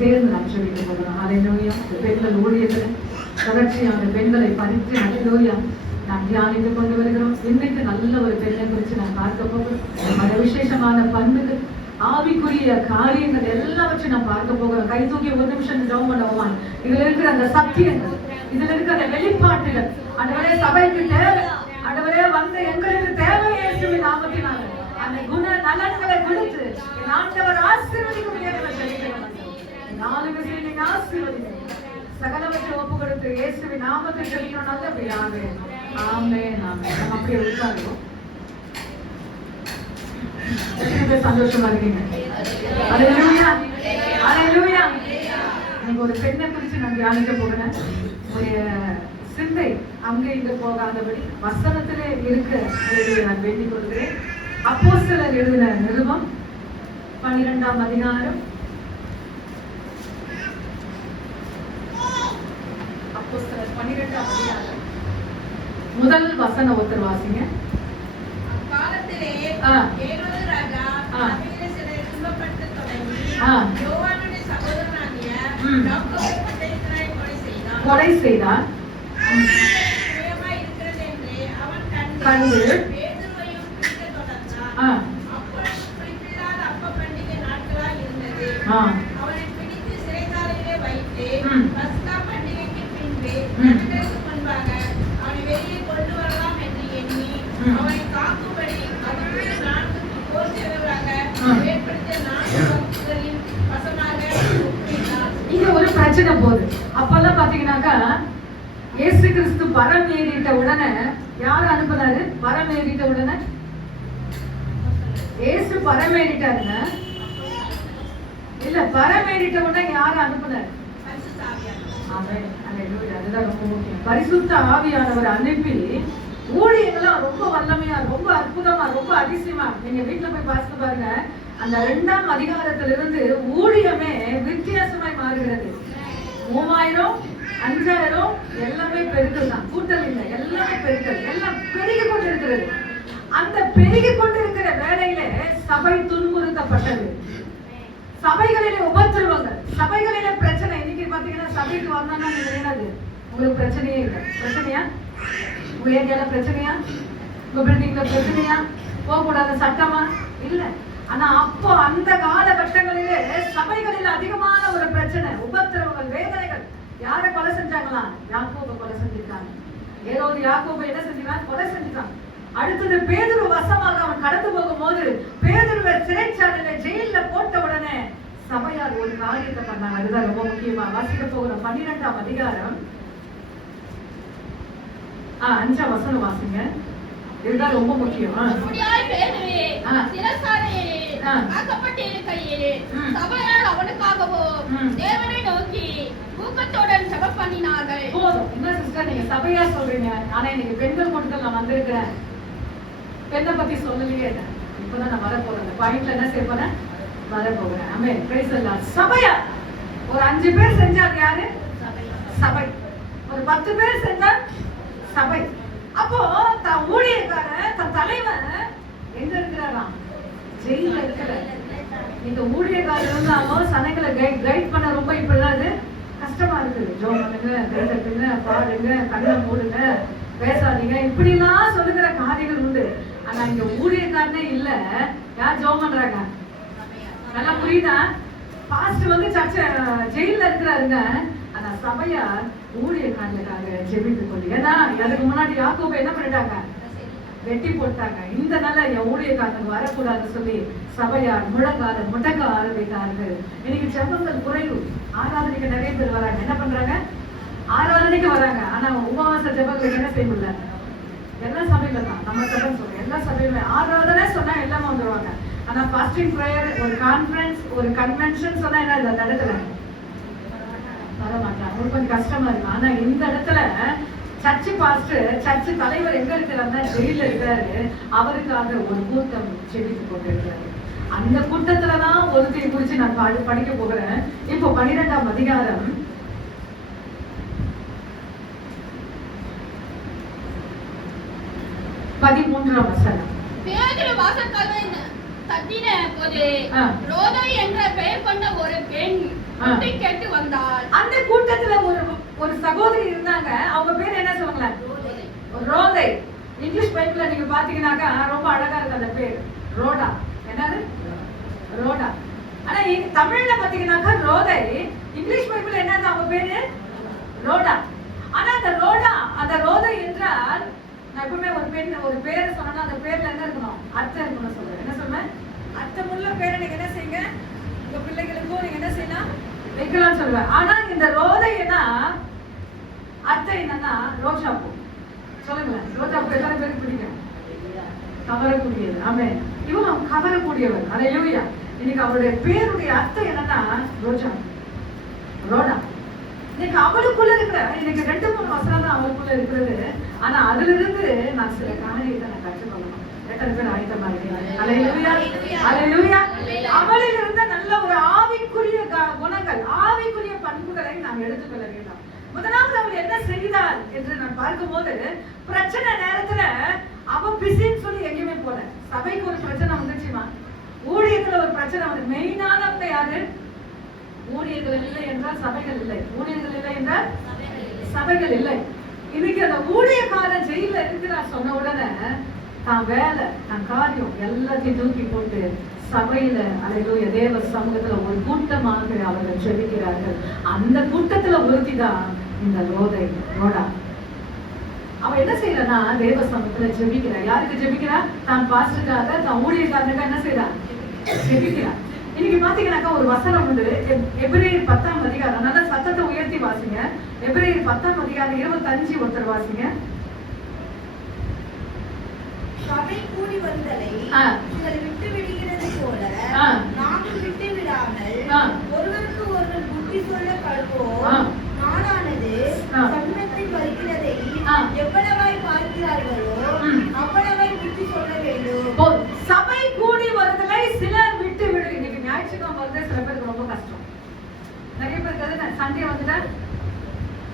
சேர்ந்து நாம் சொல்லிட்டு போகிறோம். ஹல்லேலூயா. பெண்கள் ஊழியத்தில் தொடர்ச்சியான பெண்களை பறித்து ஹல்லேலூயா நாம் தியானித்து கொண்டு வருகிறோம். இன்றைக்கு நல்ல ஒரு பெண்ணை குறித்து நாம் பார்க்க போகிறோம். அந்த விசேஷமான பண்புகள், ஆவிக்குரிய காரியங்கள் எல்லாவற்றையும் நாம் பார்க்க போகிறோம். கை தூக்கி ஒரு நிமிஷம் ஜெபம் பண்ணுவோம். இதுல இருக்கிற அந்த சத்தியங்கள், இதுல இருக்கிற அந்த வெளிப்பாட்டுகள் ஆண்டவரே சபைக்கு தேவை. ஆண்டவரே வந்த எங்களுக்கு தேவை. இயேசுவின் நாமத்தினால அந்த குண நலன்களை கொடுத்து என் ஆண்டவர் ஆசீர்வதிக்கும் நாலு விஷயம் நீங்க ஆசீர்வதிங்க. சகலவற்றை ஒப்பு கொடுத்து இயேசுவின் நாமத்தை சொல்லிக்கிறோம். நல்ல பிதாவே, ஆமென் ஆமென். நம்ம அப்படியே உட்காருவோம். சந்தோஷமா இருக்கீங்க? ஹல்லேலூயா ஹல்லேலூயா. எனக்கு ஒரு பெண்ணை குறித்து நான் தியானிக்க போகிறேன். ஒரு சிந்தை அங்க இங்க போகாதபடி வசனத்திலே இருக்க நான் வேண்டிக் கொள்கிறேன். அப்போஸ்தலர் எழுதின நிருபம் 12ஆம் அதிகாரம். அப்போஸ்தலர் 12ஆம் அதிகாரம் முதல் வசனம் ஒருத்தர் வாசிங்க. காலத்திலே ஏரோது ராஜா சபையிலே சிலரை துன்பப்படுத்தத் தொடங்கி யோவானுடைய சகோதரனாகிய யாக்கோபை பட்டயத்தினாலே கொலை செய்தான். சுயமாய் இருக்கிறது என்று அவன் கண்டு பேதுருவையும் பிடிக்கத் தொடர்ந்தான். அப்பொழுது குறிப்பில்லாத அப்ப பண்டிகை நாட்களாய் இருந்தது. அவனை பிடித்து சிறைச்சாலையிலே வைத்து பஸ்கா பண்டிகைக்கு பின்பு ஜனங்களுக்கு முன்பாக அவனை வெளியே கொண்டு வரலாம் என்று எண்ணி அவனை காக்கும்படி அதுக்குள்ள 4 போர் சேவகராக ஏற்படுத்திய 4 பக்தரின் வசமாக ஒப்புவித்தார். இங்க ஒரு பிரச்சனை போகுது. அப்பெல்லாம் பாத்தீங்கன்னாக்கா இயேசு கிறிஸ்து பரம் ஏறிட்ட உடனே யார் அனுப்புனாரு? பரம் ஏறிட்ட உடனே இயேசு பரம் ஏறிட்டாருங்க. இல்ல, பரம் ஏறிட்ட உடனே யார் அனுப்புனாரு? அதுதான் ரொம்ப முக்கியம். பரிசுத்த ஆவியானவர் அனுப்பி ஊழியெல்லாம் ரொம்ப வல்லமையா, ரொம்ப அற்புதமா, ரொம்ப அதிசயமா. நீங்க வீட்டுல போய் பார்த்து பாருங்க. அந்த 2ஆம் அதிகாரத்திலிருந்து ஊழியமே வித்தியாசமாய் மாறுகிறது. 3000 5000 எல்லாமே பெருக்கல் தான், கூட்டல் இல்லை, எல்லாமே பெருக்கல், எல்லாம் பெருகி கொண்டிருக்கிறது. அந்த பெருகி கொண்டிருக்கிற வேளையில சபை துன்புறுத்தப்பட்டது. சபைகளிலே உபத்திரவங்கள், சபைகளிலே பிரச்சனை. இன்னைக்கு பாத்தீங்கன்னா சபைக்கு வந்தோம்னா நீங்க என்னது, உங்களுக்கு பிரச்சனையே இல்லை. பிரச்சனையா? உங்க ஏரியால பிரச்சனையா? உங்க பில்டிங்ல பிரச்சனையா? போகக்கூடாத சட்டமா? இல்ல. ஆனா அப்போ அந்த காலகட்டங்களிலே சபைகளில் அதிகமான ஒரு பிரச்சனை, உபத்திரவங்கள், வேதனைகள். யாரை கொலை செஞ்சாங்களா? யாக்கோபை கொலை செஞ்சிருக்காங்க. ஏரோது யாக்கோபை என்ன செஞ்சான்? கொலை செஞ்சுட்டான். அடுத்தது பேதுரு வசமாக அவன் கடந்து போகும்போது பேதுருவை சிறைச்சாலையில ஜெயில போட்ட உடனே சபையார் ஒரு காரியத்தை பண்ணாங்க. அதுதான் ரொம்ப முக்கியமா வாசிக்க போகிற 12ஆம் அதிகாரம் 5ஆம் வசனம் வாசிங்க. இதுதான் ரொம்ப முக்கியம். தேவனை நோக்கி ஊக்கத்துடன் ஜெபம் பண்ணினார்கள். போதும். என்ன சிஸ்டர் நீங்க சபையா சொல்றீங்க, ஆனா இன்னைக்கு பெண்கள் கூட்டத்தில் நான் வந்திருக்கிறேன். பெண்ணை பத்தி சொல்லலையே. இப்பதான் நான் வரப்போறேன். பாயிண்ட்ல என்ன செய்ய போறேன்? வரப்போகிறேன். ஆமென். Praise the Lord. சபையா ஒரு 5 பேர் செஞ்சா அது யாரு? சபை. ஒரு 10 பேர் செஞ்சா சபை. அப்போ தன் ஊழியக்காரன், தன் தலைவன் எங்க இருக்கிறாராம்? ஜெயில இருக்கிற. இந்த ஊழியக்காரர் இருந்தாலும் சனைகளை கைட் பண்ண ரொம்ப இப்ப கஷ்டமா இருக்குது. ஜோ பண்ணுங்க, கை தட்டுங்க, பாடுங்க, கண்ணை மூடுங்க, பேசாதீங்க, இப்படி எல்லாம் சொல்லுகிற காரியங்கள் உண்டு. ஆனா இங்க ஊழியக்காரனே இல்ல. யார் ஜோ பண்றாங்க? நல்லா புரியுதா? பாஸ்டர் வந்து சர்ச்ச ஜெயில இருக்கிறாருங்க. ஆனா சபையார் ஊழியக்காரனுக்காக ஜெபித்து கொண்டு, ஏன்னா அதுக்கு முன்னாடி யாக்கோபை என்ன பண்ணிட்டாங்க? வெட்டி போட்டாங்க. இந்த நாள என் ஊழியக்காரனுக்கு வரக்கூடாதுன்னு சொல்லி சபையார் முடக்க ஆரம்பித்தார்கள். இன்னைக்கு ஜெபங்கள் குறைவு. ஆராதனைக்கு நிறைய பேர் வராங்க. என்ன பண்றாங்க? ஆராதனைக்கு வராங்க. ஆனா உபவாச ஜெபங்களுக்கு என்ன செய்ய முடியல. எல்லா சபையில தான், நம்ம சபை சொல்றோம், எல்லா சபையிலுமே ஆராதனை சொன்னா எல்லாமே வந்துருவாங்க. ஆனா ஃபாஸ்டிங் பிரேயர், ஒரு கான்ஃபரன்ஸ், ஒரு கன்வென்ஷன் சொன்னா என்ன இந்த இடத்துல வர மாட்டாங்க. கொஞ்சம் கஷ்டமா இருக்கு. ஆனா இந்த இடத்துல சர்ச்சு பாஸ்டர், சர்ச்சு தலைவர் எங்க இருக்கிறாருன்னா ஜெயில இருக்கிறாரு. அவருக்காக ஒரு கூட்டம் செடித்து கொண்டிருக்கிறாரு. அந்த கூட்டத்துலதான் ஒருத்தையை குறிச்சு நான் படிக்க போகிறேன். இப்போ 12ஆம் அதிகாரம் 13ஆம் வசனம். பேதுரு வாசற்கதவை தட்டின போது ரோதை என்ற பெயர் கொண்ட ஒரு பெண் புத்தி கேட்டு வந்தாள். அந்த கூட்டத்துல ஒரு சகோதரி இருந்தாங்க. அவங்க பேர் என்ன சொல்லுங்களேன்? ரோதை. இங்கிலீஷ் பைபிள்ல நீங்க பாத்தீங்கன்னாக்கா ரொம்ப அழகா இருக்கு அந்த பேர், ரோடா. என்னது? ரோடா. ஆனா தமிழ்ல பாத்தீங்கன்னாக்கா ரோதை. இங்கிலீஷ் பைபிள்ல என்னது அவங்க பேரு? ரோடா. ஆனா அந்த ரோதை என்றால், நான் எப்பவுமே ஒரு பேரை சொன்னா அந்த பேர்ல என்ன இருக்கணும்? அர்த்தம் இருக்கணும் சொல்றேன். என்ன சொல்றேன்? அர்த்தமுள்ள பேரை நீங்க என்ன செய்யுங்க, உங்க பிள்ளைகளுக்கும் நீங்க என்ன செய்யலாம், வைக்கலாம் சொல்லுவேன். ஆனா இந்த ரோதைன்னா அர்த்தம் என்னன்னா ரோஜா பூ. சொல்லுங்களேன், ரோஜா பூ எல்லாரும் பேருக்கு பிடிக்கும், கவரக்கூடியது. ஆமென். இவன் கவரக்கூடியவர். அல்லேலூயா. இன்னைக்கு அவருடைய பேருடைய அர்த்தம் என்னன்னா ரோஜா, ரோடா. இன்னைக்கு அவளுக்குள்ள இருக்கிற, இன்னைக்கு 2-3 வசனம் தான் அவளுக்குள்ள இருக்கிறது. ஆனா அதுல இருந்து நான் சில காரியத்தை நான் கற்றுக்கொள்ளணும். எத்தனை பேர் ஆயத்தமா இருக்கீங்க? அல்லேலூயா, அல்லேலூயா. அவளில் இருந்த நல்ல ஒரு ஆவிக்குரிய குணங்கள், ஆவிக்குரிய பண்புகளை நாம் எடுத்துக்கொள்ள வேண்டும். முதலாவது அவள் என்ன செய்தாள் என்று நான் பார்க்கும்போது, பிரச்சனை நேரத்துல அவ பிஸின்னு சொல்லி எங்கேயுமே போல. சபைக்கு ஒரு பிரச்சனை வந்துச்சுமா, ஊழியத்துல ஒரு பிரச்சனை வந்து, மெயினானவங்க யாரு? ஊழியர்கள் இல்லை என்றால் சபைகள் இல்லை, ஊழியர்கள் இல்லை என்றால் சபைகள் இல்லை. இன்னைக்கு அந்த ஊழியக்காரன் ஜெயில இருக்கிறார் சொன்ன உடனே தான் வேலை, தான் காரியம் எல்லாத்தையும் தூக்கி போட்டு சபையில, அல்லேலூயா, தேவ சமூகத்துல ஒரு கூட்டமாக அவர்கள் ஜெபிக்கிறார்கள். அந்த கூட்டத்துல ஒருத்திதான் இந்த ரோடா. அவ என்ன செய்யறா? தேவ சமூகத்துல ஜெபிக்கிறா. யாருக்கு ஜெபிக்கிறா? தான் பாஸ்டருக்காக, தான் ஊழியக்காரனுக்காக என்ன செய்யறா? ஜெபிக்கிறா. இன்னைக்கு பாத்தீங்கன்னாக்கா ஒரு வசனம் உண்டு, எபிரேயர் 10ஆம் அதிகாரம். நல்ல சத்தத்தை உயர்த்தி வாசிங்க. எபிரேயர் 10ஆம் அதிகாரம் 25 ஒருத்தர் வாசிங்க. சபை கூடி வந்தலை உங்களை விட்டு விடுகிறது போல நாங்கள் விட்டு விடாமல் ஒருவருக்கு ஒருவர் புத்தி சொல்ல கடுவோம். நானானது சமூகத்தை வருகிறதை எவ்வளவாய் பார்க்கிறார்களோ அவ்வளவாய் விட்டு சொல்ல வேண்டும். சபை கூடி வருதலை சிலர் விட்டு விடு. இன்னைக்கு ஞாயிற்றுக்கிழமை வருது சில பேருக்கு ரொம்ப கஷ்டம். நிறைய பேருக்கு சண்டே வந்துட்டா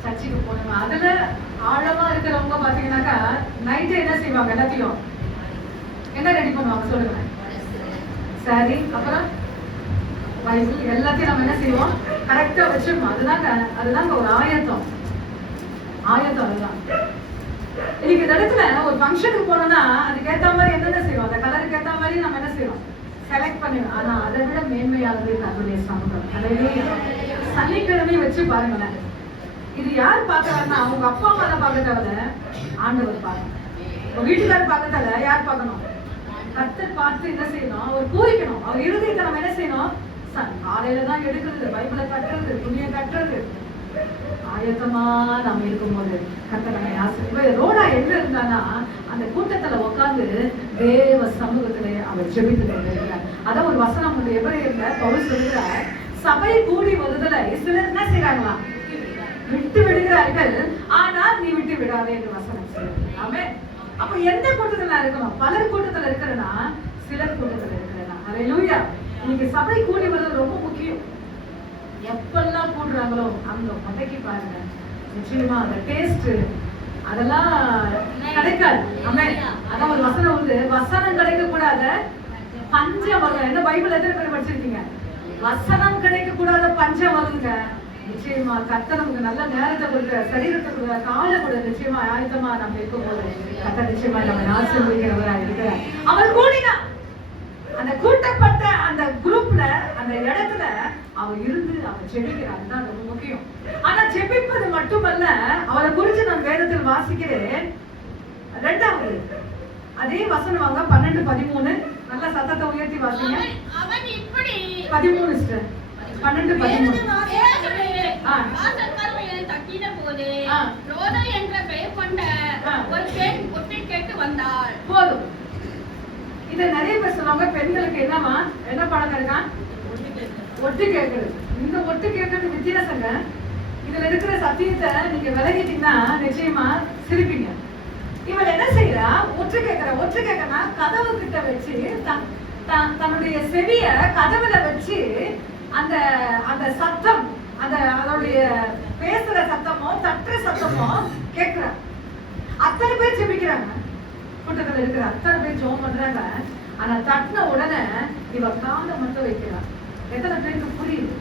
சர்ச்சுக்கு போகணும். அதுல ஆழமா இருக்கிறவங்க பாத்தீங்கன்னாக்கா நைட்டு என்ன செய்வாங்க? எல்லாத்தையும் என்ன ரெடி பண்ணுவாங்க சொல்லுங்க? சரி, அப்புறம் பைபிள் எல்லாத்தையும் நம்ம என்ன செய்வோம்? கரெக்டா வச்சிருக்கோம். அதுதாங்க ஒரு ஆயத்தம். அதுதான். இன்னைக்கு இந்த இடத்துல ஒரு ஃபங்க்ஷனுக்கு போனோம்னா அதுக்கு ஏத்த மாதிரி என்னென்ன செய்வோம்? அந்த கலருக்கு ஏத்த மாதிரி நம்ம என்ன செய்வோம்? செலக்ட் பண்ணுவோம். ஆனா அதை விட மேன்மையானது தன்னுடைய சமூகம். அதையே சனிக்கிழமை வச்சு பாருங்களேன். இது யார் பாக்குறாங்கன்னா அவங்க அப்பா அம்மா தான் பார்க்கறதால ஆண்டவர் பார்க்கணும். வீட்டுக்காரர் பார்க்கறதால யார் பார்க்கணும்? கர்த்தர் பார்த்து என்ன செய்யணும்? அவர் பூரிக்கணும். அவர் இருதயத்தை நம்ம என்ன செய்யணும்? காலையில தான் எடுக்கிறது, பைபிளை கட்டுறது, துணியை கட்டுறது, ஆயத்தமா நம்ம இருக்கும்போது கர்த்தர் நம்மை ஆசீர்வதிப்பார். ரோடா எங்க இருந்தானா அந்த கூட்டத்துல உட்கார்ந்து தேவ சமூகத்திலே அவர் ஜெபித்து கொண்டிருக்கிறார். அதான் ஒரு வசனம் உண்டு, எபிரேயர்ல பவுல் சொல்கிறார், சபை கூடி வருதலை சிலர் என்ன செய்யறாங்களா? விட்டு விடுகிறார்கள், ஆனால் நீ விட்டு விடாதே என்று வசனம் சொல்லுது. ஆமென். அப்ப எந்த கூட்டத்துல இருக்கணும்? பலர் கூட்டத்துல இருக்கிறனா, சிலர் கூட்டத்துல இருக்கிறனா? அல்லேலூயா. இன்னைக்கு சபை கூடி வருவது ரொம்ப முக்கியம். எப்பெல்லாம் கூடுறாங்களோ அங்க பட்டைக்கு பாருங்க, நிச்சயமா அந்த டேஸ்ட் அதெல்லாம் கிடைக்காது. ஆமென். அதான் ஒரு வசனம் வந்து, வசனம் கிடைக்க கூடாத பஞ்சம் வரும். என்ன பைபிள் எத்தனை பேர் படிச்சிருக்கீங்க? வசனம் கிடைக்க கூடாத பஞ்சம் வருங்க. நிச்சயமா கர்த்தர் நமக்கு நல்ல நேரத்தை கொடுக்க, சரீரத்தை கொடுக்க, காலை கூட நிச்சயமா ஆயுதமா நம்ம இருக்கும்போது கர்த்தர் நிச்சயமா நம்ம ஆசீர்வதிக்கிறவரா இருக்கிறார். அவர் கூடினா அந்த கூட்டப்பட்ட அந்த குரூப்ல, அந்த இடத்துல அவர் இருந்து அவர் ஜெபிக்கிறார். அதுதான் ரொம்ப முக்கியம். ஆனா ஜெபிப்பது மட்டுமல்ல, அவரை குறித்து நான் வேதத்தில் வாசிக்கிறேன். 2வது அதே வசனம் வாங்க, 12-13. நல்ல சத்தத்தை உயர்த்தி வாசிங்க. 13 12-13. போதும். இத நிறைய பேர் சொல்லுவாங்க, பெண்களுக்கு என்னமா என்ன பழக்கம் இருக்கா? ஒட்டு கேட்கறது. இந்த ஒட்டு கேட்கறது வித்தியாசங்க. இதுல இருக்கிற சத்தியத்தை நீங்க விலகிட்டீங்கன்னா நிச்சயமா சிரிப்பீங்க. இவள் என்ன செய்யறா? ஒற்று கேட்கறா. கதவு கிட்ட வச்சு தன்னுடைய செவிய கதவுல வச்சு அந்த அந்த சத்தம், அதோடைய பேசுற சத்தமோ தட்டுற சத்தமோ கேட்கிறா. அத்தனை பேர் ஜெபிக்கிறாங்க, கூட்டத்துல இருக்கிற அத்தனை பேர் ஜெபம் பண்றாங்க. ஆனா தட்டின உடனே இவ காலை மட்டும் வைக்கிறா. எத்தனை பேருக்கு புரியுது?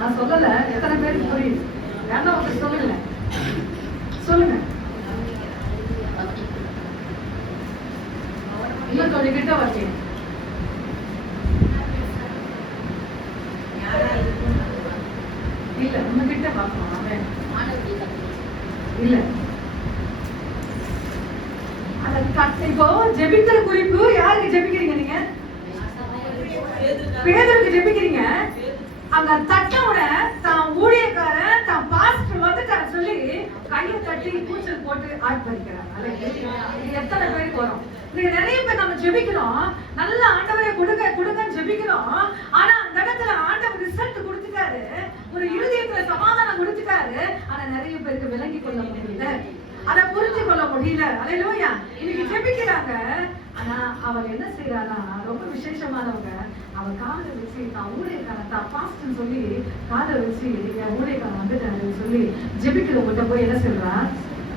நான் சொல்லல, எத்தனை பேருக்கு புரியுது? வேண்டாம் உங்களுக்கு சொல்லல, சொல்லுங்க. இன்னும் கொஞ்சம் கிட்ட வரீங்க. இல்ல உங்க கிட்ட பார்க்கணும். இல்ல இப்போ ஜெபிக்கிற குறிப்பு யாருக்கு ஜெபிக்கிறீங்க? நீங்க பேதருக்கு ஜெபிக்கிறீங்க. அங்க தட்டோட தான் ஊழியக்காரன் தான் பாஸ்டர் வந்துட்டாரு சொல்லி கையை தட்டி கூச்சல் போட்டு ஆட்பறிக்கிறார். இது எத்தனை பேருக்கு வரும்? நீங்க நிறைய பேர் நம்ம ஜெபிக்கிறோம், நல்ல ஆண்டவரை கொடுங்க கொடுங்கன்னு ஜெபிக்கிறோம். ஆனா அந்த இடத்துல ஆண்டவர் ரிசல்ட் கொடுத்துட்டாரு, ஒரு இருதயத்துல சமாதானம் கொடுத்துட்டாரு. ஆனா நிறைய பேருக்கு விளங்கி கொள்ள முடியல, அதை புரிஞ்சு கொள்ள முடியல. அல்லேலூயா. இன்னைக்கு ஜெபிக்கிறாங்க, ஆனா அவர் என்ன செய்யறானா, ரொம்ப விசேஷமானவங்க. அவர் காதை வச்சு தான் ஊழியக்காரன் தான் பாஸ்ட்னு சொல்லி காதை வச்சு என் ஊழியக்காரன் வந்துட்டாரு சொல்லி ஜெபிக்கிறவங்கிட்ட போய் என்ன சொல்றான்,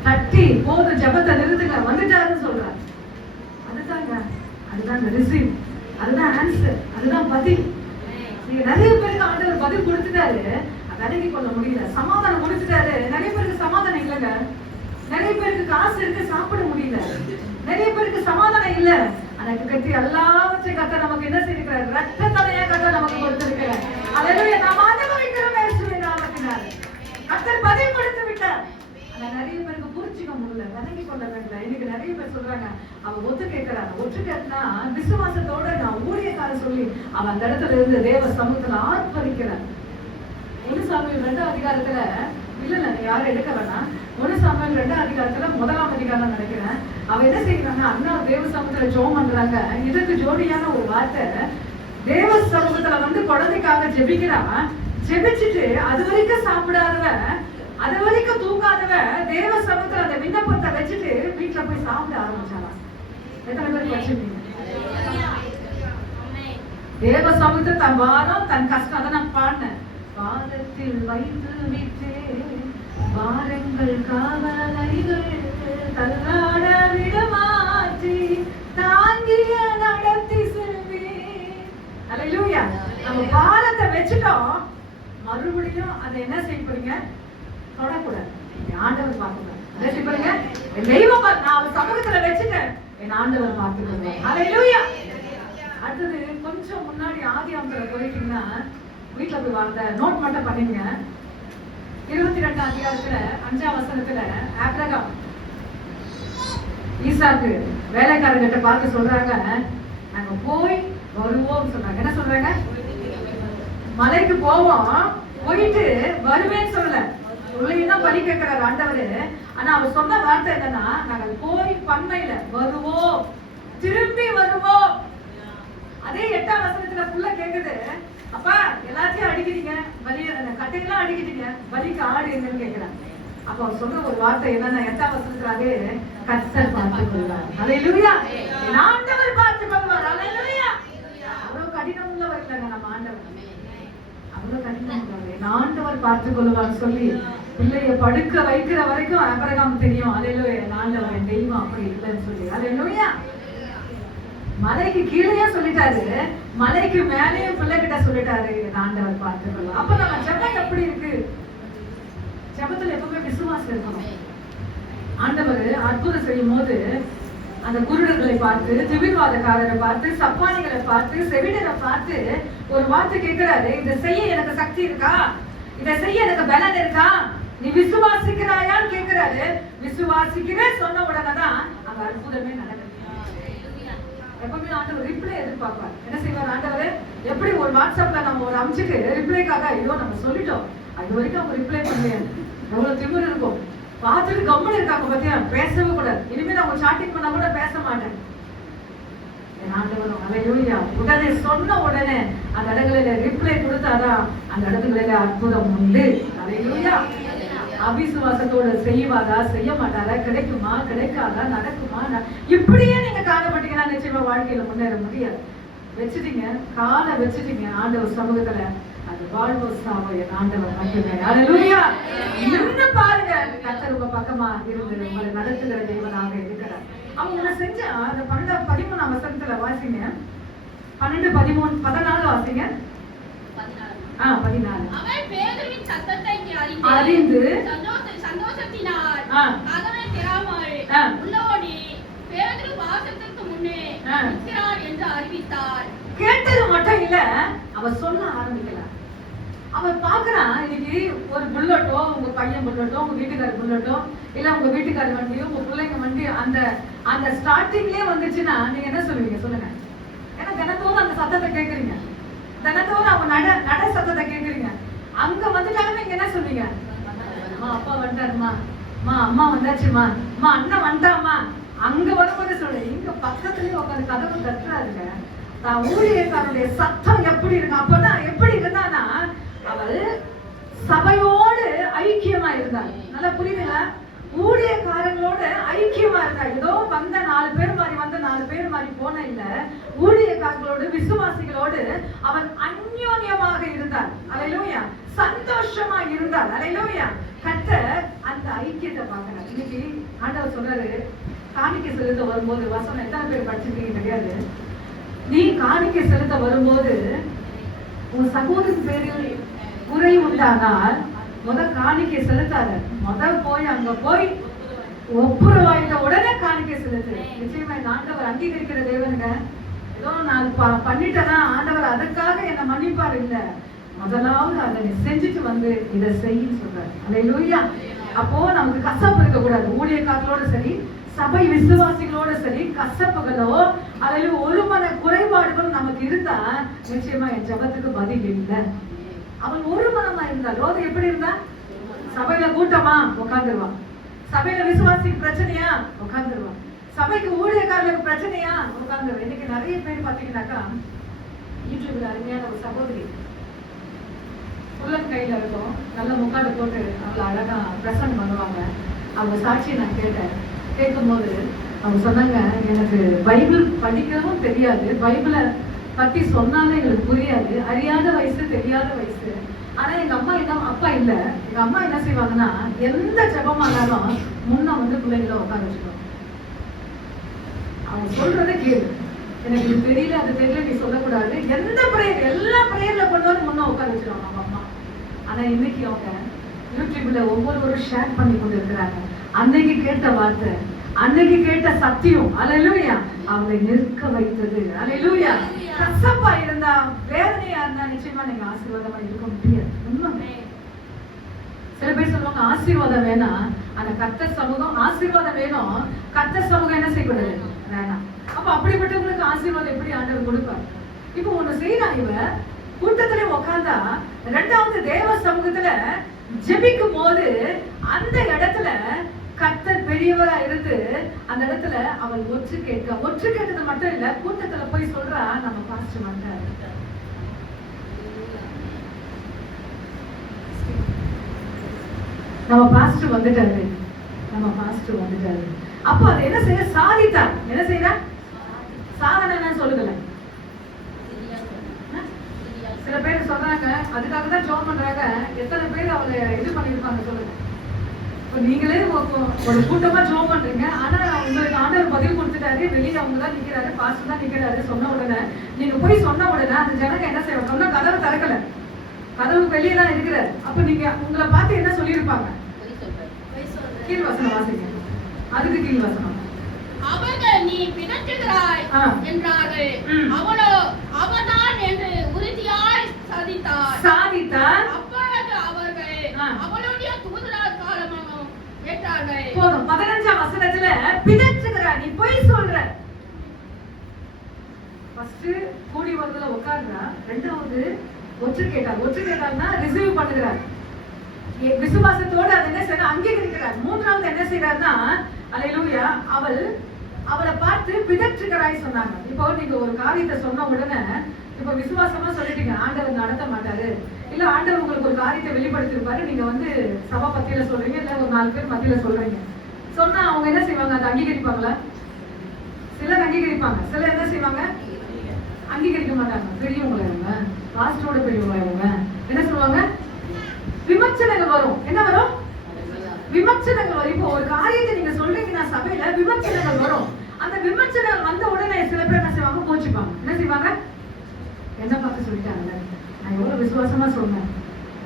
தட்டி போதும் ஜெபத்தை நிறுத்துங்க வந்துட்டாருன்னு சொல்றாரு. அதுதாங்க, அதுதான் ரிசீவ், அதுதான் ஆன்சர், அதுதான் பதில். நீங்க நிறைய பேருக்கு ஆண்டவர் பதில் கொடுத்துட்டாரு, விலகி கொள்ள முடியல. சமாதானம் கொடுத்துட்டாரு, நிறைய பேருக்கு சமாதானம் இல்லைங்க. நிறைய பேருக்கு காசு இருக்கு, சாப்பிட முடியல. நிறைய பேருக்கு சமாதானம் இல்ல. எனக்கு கட்டி எல்லாவற்றையும் கத்த நமக்கு என்ன செய்திருக்கிறார், ரத்த தலையா கத்த நமக்கு கொடுத்திருக்கிறார். அல்லேலூயா. நாம் அனுபவிக்கிறோம் இயேசுவின் நாமத்தினால. கர்த்தர் பதில் கொடுத்து விட்டார். ஆனா நிறைய பேருக்கு புரிஞ்சுக்க முடியல, விலகி கொள்ள வேண்டாம். இன்னைக்கு நிறைய பேர் சொல்றாங்க, அவ ஒத்து கேட்கிறாங்க. ஒத்து கேட்டா விசுவாசத்தோட நான் ஊழியக்காரன் சொல்லி அவன் அந்த இடத்துல இருந்து தேவ சமூகத்துல ஆர்ப்பரிக்கிறான். 1 சாமுவேல் 2ஆம் அதிகாரத்துல, இல்ல யாரும் எடுக்க வேணாம், 1 சாமுவேல் 2ஆம் அதிகாரத்துல 1ஆம் அதிகாரம் நினைக்கிறேன். அவ என்ன செய்யறாங்க, அண்ணா தேவ சமூகத்துல ஜெபம் பண்றாங்க. இதுக்கு ஜோடியான ஒரு வார்த்தை, தேவ சமூகத்துல வந்து குழந்தைக்காக ஜெபிக்கிறான். ஜெபிச்சுட்டு அது வரைக்கும் சாப்பிடாதவ, அது வரைக்கும் தூங்காதவ, தேவ சமூகத்துல அந்த விண்ணப்பத்தை வச்சுட்டு வீட்டுல போய் சாப்பிட ஆரம்பிச்சாலாம். எத்தனை பேர் படிச்சிருக்கீங்க? தேவ சமூகத்தை தன் வாரம் தன் கஷ்டம், அதை நான் பாடினேன். பாதத்தில் வைத்து விட்டு வாரங்கள் காவலைகள் தள்ளாட விடமாற்றி தாங்கிய நடத்தி செல்வேன். அல்லேலூயா. நம்ம பாரத்தை வச்சுட்டோம், மறுபடியும் அதை என்ன செய்ய போறீங்க, தொடக்கூடாது. ஆண்டவர் பார்த்துக்கோங்க. என் தெய்வம் நான் அவர் சமூகத்துல வச்சுட்டேன், என் ஆண்டவர் பார்த்துக்கோங்க. அல்லேலூயா. அடுத்தது கொஞ்சம் முன்னாடி ஆதியாகமத்துல போயிட்டீங்கன்னா வீட்டுல போய் வாழ்ந்த நோட் மட்டும் பண்ணீங்க. 22ஆம் அதிகாரத்துல 5ஆம் வசனத்துல ஆபிரகாம் ஈசாக்கு வேலைக்காரர்கிட்ட பார்த்து சொல்றாங்க, நாங்க போய் வருவோம் சொல்றாங்க. என்ன சொல்றாங்க, மலைக்கு போவோம், போயிட்டு வருவேன்னு சொல்லல, சொல்லிதான் பலி கேட்கிறார் ஆண்டவரு. ஆனா அவர் சொன்ன வார்த்தை என்னன்னா, நாங்கள் போய் பண்மையில வருவோம், திரும்பி வருவோம். அதே 8ஆம் வசனத்துல புள்ள கேக்குது, அப்பா எல்லாத்தையும் அடிக்கிறீங்க, பலி கட்டையெல்லாம் அடிக்கிறீங்க, பலிக்கு ஆடு என்னன்னு கேட்கிறாங்க. அப்ப அவர் சொல்ற ஒரு வார்த்தை என்னன்னா, 8ஆம் வசனத்துலாவே கர்த்தர் பார்த்துக் கொள்வார். அல்லேலூயா. ஆண்டவர் பார்த்துக் கொள்வார். அல்லேலூயா. அவ்வளவு கடினம் உள்ளவர் இல்லைங்க நம்ம ஆண்டவர், அவ்வளவு கடினம் உள்ளவர். ஆண்டவர் பார்த்துக் கொள்வார் சொல்லி பிள்ளைய படுக்க வைக்கிற வரைக்கும் ஆபிரகாம் தெரியும். அல்லேலூயா. ஆண்டவர் என் தெய்வம் அப்படி இல்லைன்னு சொல்லி. அல்லேலூயா. மலைக்கு கீழே சொல்லிட்டாரு, மலைக்கு மேலேயும் பிள்ளைகிட்ட சொல்லிட்டாரு, ஆண்டவர் பார்த்துக்கலாம். அப்ப நம்ம ஜெபம் எப்படி இருக்கு? ஜெபத்துல எப்பவுமே விசுவாசம் இருக்கணும். ஆண்டவர் அற்புதம் செய்யும் போது அந்த குருடர்களை பார்த்து, திமிர்வாதக்காரரை பார்த்து, சப்பானிகளை பார்த்து, செவிடரை பார்த்து ஒரு வார்த்தை கேட்கிறாரு, இதை செய்ய எனக்கு சக்தி இருக்கா, இதை செய்ய எனக்கு பலன் இருக்கா, நீ விசுவாசிக்கிறாயான்னு கேட்கிறாரு. விசுவாசிக்கிறேன் சொன்ன உடனேதான் அங்க அற்புதமே நடக்குது. எப்பவுமே ஆண்டவர் ரிப்ளை எதிர்பார்ப்பார். என்ன செய்வார் ஆண்டவர், எப்படி ஒரு வாட்ஸ்அப்ல நம்ம ஒரு அமிச்சுட்டு ரிப்ளைக்காக ஐயோ நம்ம சொல்லிட்டோம், அது வரைக்கும் அவங்க ரிப்ளை பண்ணுவேன், எவ்வளவு திமிர் இருக்கும், பார்த்துட்டு கம்முன்னு இருக்காங்க பத்தியா, பேசவே கூடாது, இனிமே நான் சாட்டிங் பண்ணா கூட பேச மாட்டேன். ஆண்டவரும் அல்லேலூயா. உடனே சொன்ன உடனே அந்த இடங்களில ரிப்ளை கொடுத்தாதான் அந்த இடங்களில அற்புதம் உண்டு. அல்லேலூயா. அவிசுவாசத்தோட செய்வாதா, செய்ய மாட்டாரா, கிடைக்குமா, கிடைக்காதா, நடக்குமா, இப்படியே நீங்க காணப்பட்டீங்கன்னா நிச்சயமா வாழ்க்கையில முன்னேற முடியாது. வச்சுட்டீங்க, காலை வச்சுட்டீங்க ஆண்டவர் சமூகத்துல, அது வாழ்வு சாவை ஆண்டவர் மட்டுமே. அல்லேலூயா. நின்னு பாருங்க, கர்த்தர் உங்க பக்கமா இருந்து உங்களை நடத்துகிற தேவனாக இருக்கிறார். அவங்க செஞ்ச அந்த 12-13 வசனத்துல வாசிங்க. 12-13-14 வாசிங்க. 14. அவன் பேதுருவின் சத்தத்தை அறிந்து சந்தோஷத்தினால் கதவை திறவாமல் உள்ளோடி பேதுரு வாசத்துக்கு முன்னே நிற்கிறான் என்று அறிவித்தார். கேட்டது மட்டும் இல்ல, அவ சொல்ல ஆரம்பிக்கல. அவன் பாக்குறான், இன்னைக்கு ஒரு புல்லட்டோ, உங்க பையன் புல்லட்டோ, உங்க வீட்டுக்காரர் புல்லட்டோ, இல்ல உங்க வீட்டுக்காரர் வண்டியோ, உங்க பிள்ளைங்க வண்டி அந்த ஸ்டார்டிங்லயே வந்துச்சுன்னா நீங்க என்ன சொல்லுவீங்க சொல்லுங்க? ஏன்னா தினத்தோறும் அந்த சத்தத்தை கேக்குறீங்க, தினத்தோறும் அவங்க நட சத்தத்தை கேக்குறீங்க. அங்க வந்துட்டாலும் நீங்க என்ன சொல்லுவீங்க? அம்மா அப்பா வந்துட்டாருமா, அம்மா வந்தாச்சுமா, அண்ணன் வந்துட்டாமா. அங்க வரும்போது சொல்லு, இங்க பக்கத்துலயே உட்காந்து கதவு தட்டுறாருங்க. நான் ஊழியக்காரனுடைய சத்தம் எப்படி இருக்கு? அப்பதான் எப்படி இருந்தானா, அவள் சபையோடு ஐக்கியமா இருந்தாள். நல்லா புரியுதுங்களா? ஊழியக்காரங்களோட ஐக்கியமா இருந்தா. ஏதோ வந்த 4 பேர் மாதிரி வந்து 4 பேர் மாதிரி போன இல்ல, ஊழியக்காரங்களோடு விசுவாசிகளோடு அவன் அந்யோன்யமாக இருந்தாள். அல்லேலூயா. சந்தோஷமா இருந்தாள். அல்லேலூயா. கர்த்தர் அந்த ஐக்கியத்தை பார்க்கிறார். இன்னைக்கு ஆண்டவர் சொல்றாரு, காணிக்கை செலுத்த வரும்போது, வசனம் எத்தனை பேர் படிச்சிருக்கீங்க தெரியாது, நீ காணிக்கை செலுத்த வரும்போது உன் சகோதரன் பேரில் குறை உண்டானால் காணிக்கை செலுத்தாத. போய் அங்க போய் ஒப்புரவாயிட்ட உடனே காணிக்கை செலுத்து. நிச்சயமா ஆண்டவர் அங்கீகரிக்கிற தேவனுங்க. ஏதோ நான் பண்ணிட்டேன்னா ஆண்டவர் அதுக்காக என்ன மன்னிப்பார் இல்ல, முதலாவது அதை நீ செஞ்சுட்டு வந்து இதை செய்யு சொல்றாரு. அல்லேலூயா. அப்போ நமக்கு கசப்பு இருக்க கூடாது. ஊழியக்காரர்களோட சரி, சபை விசுவாசிகளோட சரி, கசப்புகளோ அல்லது ஒரு மன குறைபாடுகள் நமக்கு இருந்தா நிச்சயமா என் ஜபத்துக்கு பதில் இல்லை. அவன் ஒரு மனமா இருந்தா. ரோது எப்படி இருந்தா? சபையில கூட்டமா உட்காந்துருவான், சபையில விசுவாசிக்கு பிரச்சனையா உட்காந்துருவான், சபைக்கு ஊழியக்காரர்களுக்கு பிரச்சனையா உட்காந்துருவான். இன்னைக்கு நிறைய பேர் பாத்தீங்கன்னாக்கா, யூடியூப்ல அருமையான ஒரு சகோதரி உள்ளம் கையில இருக்கும், நல்ல முக்காடு போட்டு அவங்களை அழகா பிரசன்ட் பண்ணுவாங்க. அவங்க சாட்சியை நான் கேட்டேன். கேட்கும் போது அவங்க சொன்னாங்க, எனக்கு பைபிள் படிக்கவும் தெரியாது, பைபிளை பத்தி சொன்னாலும் எங்களுக்கு புரியாது, அறியாத வயசு, தெரியாத வயசு. ஆனா எங்க அம்மா அப்பா இல்ல, எங்க அம்மா என்ன செய்வாங்கன்னா, எந்த ஜபமானாலும் முன்ன வந்து பிள்ளைங்களை உட்கார வச்சுக்கணும். அவங்க சொல்றதை கேளு, எனக்கு இது தெரியல அது தெரியல நீ சொல்லக்கூடாது. எந்த பிரேயர், எல்லா பிரேயர்ல கொண்டு வந்து முன்ன உட்கார வச்சிருவாங்க அவங்க அம்மா. ஆனா இன்னைக்கு அவங்க யூடியூப்ல ஒவ்வொருவரும் ஷேர் பண்ணி கொண்டு இருக்கிறாங்க. அன்னைக்கு கேட்ட வார்த்தை, அன்னைக்கு கேட்ட சத்தியம், அல்லேலூயா, அவங்களை நிற்க வைத்தது. அல்லேலூயா. கசப்பா இருந்தா, வேதனையா இருந்தா நிச்சயமா நீங்க ஆசீர்வாதமா இருக்க முடியாது. உண்மை. சில பேர் சொல்லுவாங்க ஆசீர்வாதம் வேணாம், ஆனா கர்த்தர் சமூகம் ஆசீர்வாதம் வேணும், கர்த்தர் சமூகம் என்ன செய்யக்கூடாது வேணாம். அப்ப அப்படிப்பட்டவங்களுக்கு ஆசீர்வாதம் எப்படி ஆண்டவர் கொடுப்பார்? இப்போ ஒண்ணு செய்யலாம், இவ கூட்டத்திலே உட்கார்ந்தா, 2வது தேவ சமூகத்துல ஜெபிக்கும் போது அந்த இடத்துல கர்த்தர் பெரியவரா இருந்து அந்த இடத்துல அவள் ஒற்று கேட்டது மட்டும் இல்ல, கூட்டத்துல போய் சொல்றா, நம்ம பாஸ்டர் வந்தாரு, நம்ம பாஸ்டர் வந்துட்டாரு, நம்ம பாஸ்டர் வந்துட்டாரு. அப்போ அது என்ன செய்ய? சாதித்தா. என்ன செய்யறா? சாதனை சொல்லுதல. சில பேர் சொல்றாங்க, அதுக்காக தான் ஜோம் பண்றாங்க. எத்தனை பேர் அவளை இது பண்ணிருப்பாங்க சொல்லுங்க. நீங்களே ஒரு கூட்டமா ஜோம் பண்றீங்க, ஆனா உங்களுக்கு ஆண்டவர் பதில் கொடுத்துட்டாரு, வெளியே அவங்க தான் நிக்கிறாரு, பாஸ்டர் தான் நிக்கிறாரு. சொன்ன உடனே நீங்க போய் சொன்ன உடனே அந்த ஜனங்க என்ன செய்வாங்க? சொன்ன கதவு திறக்கல, கதவு வெளியே தான் இருக்கிறார். அப்ப நீங்க உங்களை பார்த்து என்ன சொல்லியிருப்பாங்க? கீழ் வசனம் வாசிங்க. அதுக்கு கீழ் வசனம், அவர்கள் நீ பிணற்றுகிறாய் என்றார்கள். அவனோ அவதான் என்று உறுதியாய் சாதித்தார். அப்பொழுது அவர்கள் அவளுடைய தூதரால் காலமாக கேட்டார்கள். போதும். 15ஆம் வசனத்துல பிணற்றுகிறாய், நீ போய் சொல்ற. ஃபர்ஸ்ட் கூடி வரதுல உட்கார்றா, 2வது ஒற்று கேட்டால்னா ரிசீவ் பண்ணுகிறார், விசுவாசத்தோடு அதை என்ன செய்ய அங்கீகரிக்கிறார். 3வது என்ன செய்யறாருன்னா, அல்லேலூயா, அவளை பார்த்து பிதற்றுகிறாய் சொன்னாங்க. இப்போ நீங்க ஒரு காரியத்தை சொன்ன உடனே, இப்ப விசுவாசமா சொல்லிட்டீங்க, ஆண்டவர் நடத்த மாட்டாரு, இல்ல ஆண்டவர் உங்களுக்கு ஒரு காரியத்தை வெளிப்படுத்திருப்பாரு, நீங்க வந்து சபா பத்தியில சொல்றீங்க, இல்ல ஒரு 4 பேர் மத்தியில சொல்றீங்க. சொன்னா அவங்க என்ன செய்வாங்க? அதை அங்கீகரிப்பாங்களா? சிலர் அங்கீகரிப்பாங்க, சிலர் என்ன செய்வாங்க? அங்கீகரிக்க மாட்டாங்க. பெரியவங்களா இவங்க, பாஸ்டரோட பெரியவங்களா இவங்க, என்ன சொல்லுவாங்க? விமர்சனங்கள் வரும். என்ன வரும்? விமர்சனங்கள் வரும். இப்போ ஒரு காரியத்தை நீங்க சொல்றீங்கன்னா சபையில விமர்சனங்கள் வரும். அந்த விமர்சனங்கள் வந்த உடனே சில பேர் என்ன செய்வாங்க? கோச்சிப்பாங்க. என்ன செய்வாங்க? என்ன பார்த்து சொல்லிட்டாங்க, நான் எவ்வளவு விசுவாசமா சொன்னேன்,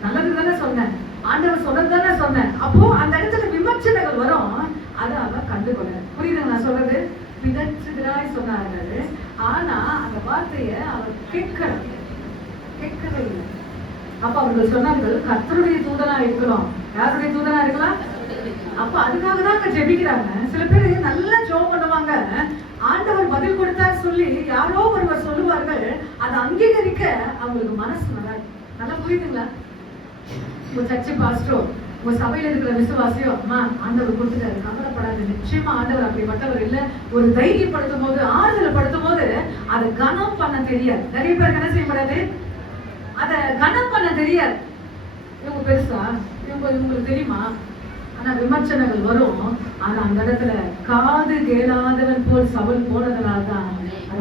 நல்லது தானே சொன்னேன், ஆண்டவர் சொன்னது தானே சொன்னேன். அப்போ அந்த இடத்துல விமர்சனங்கள் வரும், அதை அவ கண்டுகொள்ள. புரியுதுங்க நான் சொல்றது? பிதற்றுகிறாய் சொன்னார்கள், ஆனா அந்த வார்த்தையை அவர் கேட்கவே இல்லை. அப்ப அவர்கள் சொன்னார்கள், கர்த்தருடைய தூதனா இருக்கிறோம். யாருடைய தூதனா இருக்கலாம்? அப்ப அதுக்காக தான் அங்க ஜெபிக்கிறாங்க. சில பேர் நல்லா ஜெபம் பண்ணுவாங்க, ஆண்டவர் பதில் கொடுத்தார் சொல்லி யாரோ ஒருவர் சொல்லுவார்கள், அதை அங்கீகரிக்க அவங்களுக்கு மனசு வராது. நல்லா புரியுதுங்களா? உங்க சர்ச்சை பாஸ்டரோ, உங்க சபையில இருக்கிற விசுவாசியோ, அம்மா ஆண்டவர் கொடுத்துட்டாரு, கவலைப்படாது, நிச்சயமா ஆண்டவர் அப்படிப்பட்டவர் இல்ல, ஒரு தைரியப்படுத்தும் போது, ஆறுதல் படுத்தும் போது அதை கனம் பண்ண தெரியாது. நிறைய பேருக்கு என்ன செய்யப்படாது, அதை கனம் பண்ண தெரியாது. இவங்க பெருசா, இவங்களுக்கு தெரியுமா? ஆனா விமர்சனங்கள் வரும். ஆனா அந்த இடத்துல காது கேளாதவன் போல் சவுல் போனதுனால்தான்